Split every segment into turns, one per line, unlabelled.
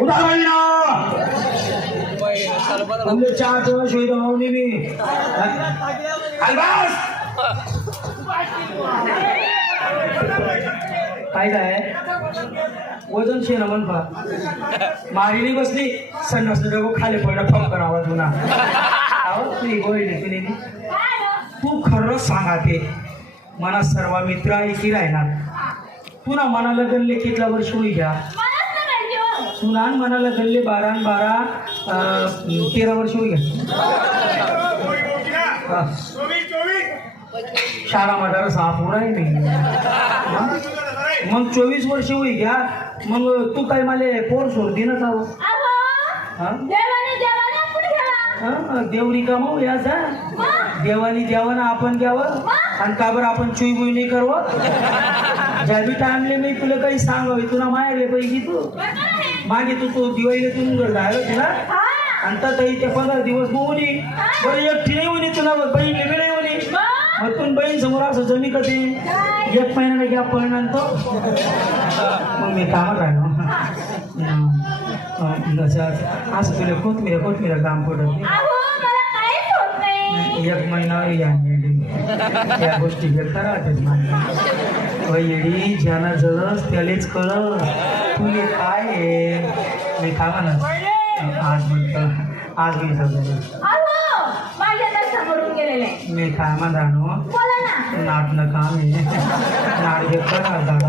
उधार चार दिवस होईल मी अलबास! काय काय वजन शेण म्हण म्हणपा मारीनी बसली. संडास डबो खाली पडलं फम करावा तुला आवाज गोळी तुने तू खरं सांगा ते. मना सर्व मित्र ऐकी राहणार? पुन्हा मनाला गल्ले कितला वर्ष होई घ्या. सुनान मनाला गल्ले बारा बारा तेरा वर्ष होई. शाळा माझा साफ उडाय नाही. मग चोवीस वर्ष होई घ्या मग तू काय मला पोर सोडती ना जाऊ देवरी कमाऊ याचा देवानी द्यावं ना आपण द्यावं. आणि का बरं आपण चुई बुई नाही करव ज्याबी टाइमले मी तुला काही सांगावी? तुला मायले पैकी तू. मागे तू तू दिवाळीला तू राहिलं तुला आणि तर ते पंधरा दिवस उनी बरं एकटी नाही उनी तुला बहीण वेगळी नाही मग तू बहीण समोर असं जमी कधी एक महिन्याला गॅप पडणार तो. मग मी कामात राहिलो. असं तुला कोथमीर कोथमीर काम पडत एक महिना. या या गोष्टी करता माणसं येडी ज्यानं जरस त्यालेच कळ तुले काय आहे मी काय म्हणत आज म्हणत आज मी सगळं मी काय म्हणतो नाटणं काम आहे नाट घेत करा दादा?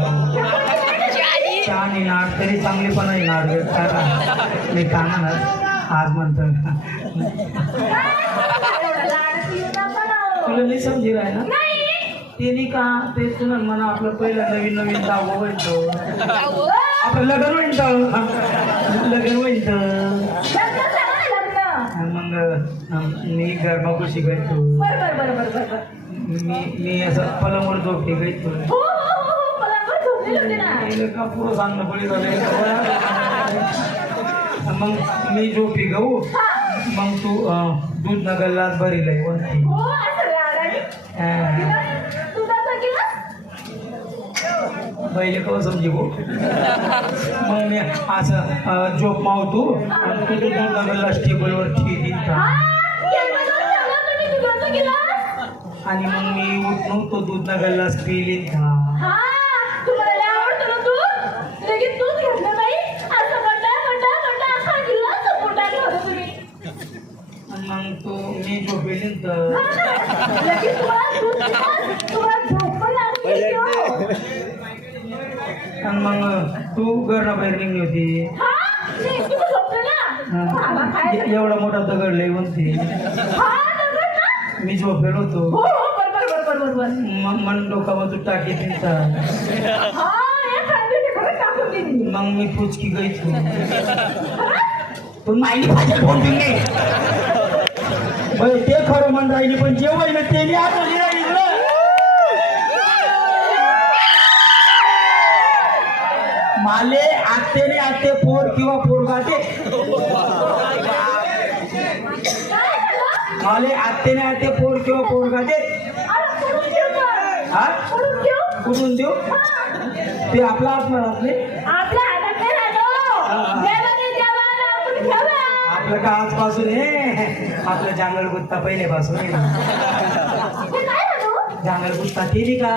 चहा आणि नाट तरी चांगली पण आहे नाट घेत करा मी काय म्हणत आज म्हणतो. तुला नाही समजी राय ना त्यांनी का ते तुला म्हणा आपलं पहिलं नवीन नवीन दाव व्हायचं आपलं लग्न व्हायचं लग्न व्हायचं मग मी गरबा शिकायचो मी मी असं पलंगवर झोप टिकायचो का पुरं सांगणं पडे मग मी झोप टिकवू मग तू दूध नगरला वरती. पहिले कव समजी मग मी असं अं, झोप मावतो. आणि तू दूध नगरला टेबलवर ठेवी आणि मग मी उठून तो दूध नगरला पिलीन का आणि मग तो मी झोपेलीन तर आणि मग तू घरना बाहेर निघली होती. हा. एवढा मोठा दगड लय म्हणते. मी झोपेल होतो. मग मन तू टाकी तिचा मग मी पुचकी गायचो पण फोन दिली बरं ते खरं म्हण राहिली पण जेवण ते आता राहिली माले आत्तेने आत्ते पोर किंवा पोर गाते माले आत्तेने आत्ते पोर किंवा पोर गाते हा? कुठून देऊ? ते आपला असणार आपले
आपल्या हातात नाही राहिलो देवाने देवाला आपण
का आजपासून? हे आपलं जांगल गुत्ता पहिल्यापासून जांगल गुत्ता केली का?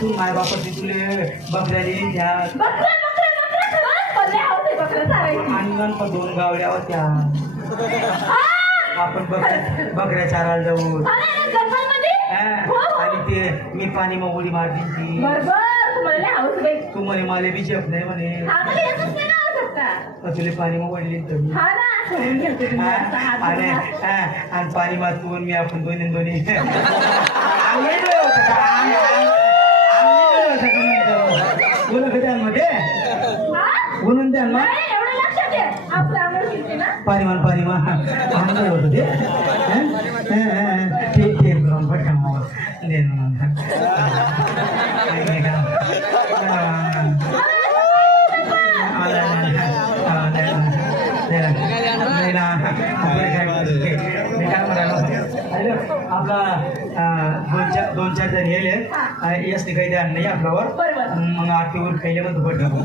तू माय बापाची तुले बकऱ्या दिली त्या आणि नंतर दोन गावड्या होत्या. आपण बकऱ्या बकऱ्या चारायला जाऊ.
हो, हो.
आणि ते मी पाणी मग उडी मारली ती तू म्हणे मला जप नाही म्हणे. तुला पाणी मग वडली तर
सोडून घेते तुम्ही आता हात
आणि
धरून.
आणि पाणी आणि मी आपण दोन्ही दोन्ही अंग वेगळं होतं का? अंग- अंग- अंग वेगळं होतं का म्हणतो? बोला का त्यांमध्ये
हा?
म्हणून त्यांना
नाही, एवढं लक्षात आहे. आपलं आवड शिकते ना
पारिमान पारिमान अंग होतं ते हं? हं, हं, हं. आपला दोन चार दोन चार जण येले यस काही द्या नाही आपल्यावर. मग आरतीवर खायला पडलं
हो,